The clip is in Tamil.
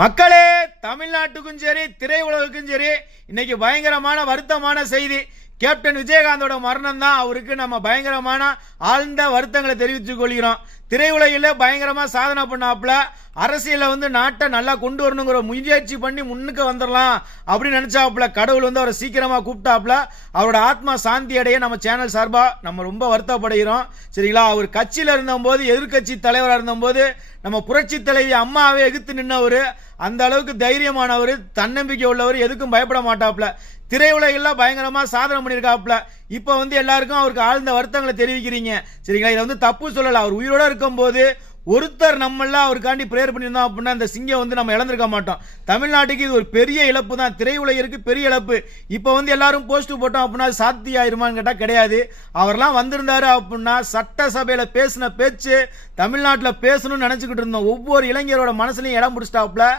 மக்களே, தமிழ்நாட்டுக்கும் சரி திரையுலகுக்கும் சரி இன்னைக்கு பயங்கரமான வருத்தமான செய்தி. கேப்டன் விஜயகாந்தோட மரணம் தான். அவருக்கு நம்ம பயங்கரமான ஆழ்ந்த வருத்தங்களை தெரிவித்துக் கொள்கிறோம். திரையுலகில் பயங்கரமா சாதனை பண்ணாப்புல, அரசியல நாட்டை நல்லா கொண்டு வரணுங்கிற முயற்சி பண்ணி முன்னுக்கு வந்துடலாம் அப்படின்னு நினைச்சாப்புல. கடவுள் அவரை சீக்கிரமா கூப்பிட்டாப்புல. அவரோட ஆத்மா சாந்தி அடைய நம்ம சேனல் சார்பா நம்ம ரொம்ப வருத்தப்படுகிறோம். சரிங்களா? அவர் கட்சியில இருந்தபோது, எதிர்கட்சி தலைவராக இருந்தபோது நம்ம புரட்சி தலைவி அம்மாவே எதிர்த்து நின்னவர். அந்த அளவுக்கு தைரியமானவர், தன்னம்பிக்கை உள்ளவர், எதுக்கும் பயப்பட மாட்டாப்புல. திரையுலகில் பயங்கரமா சாதனை பண்ணியிருக்காப்புல. இப்போ எல்லாருக்கும் அவருக்கு ஆழ்ந்த வருத்தங்களை தெரிவிக்கிறீங்க. சரிங்களா? இதை தப்பு சொல்லல. அவர் உயிரோட இருக்கும் போது ஒருத்தர் நம்மள அவருக்காண்டி பிரேயர் பண்ணியிருந்தோம் அப்படின்னா அந்த சிங்கம் நம்ம இழந்திருக்க மாட்டோம். தமிழ்நாட்டுக்கு இது ஒரு பெரிய இழப்பு தான். திரையுலகிற்கு பெரிய இழப்பு. இப்போ எல்லாரும் போஸ்ட் போட்டோம் அப்படின்னா சாத்தி ஆயிருமான்னு கேட்டால் கிடையாது. அவர்லாம் வந்திருந்தாரு அப்படின்னா சட்டசபையில பேசின பேச்சு தமிழ்நாட்டில் பேசணும்னு நினைச்சுக்கிட்டு இருந்தோம். ஒவ்வொரு இளைஞரோட மனசுலையும் இடம் பிடிச்சிட்டாப்புல.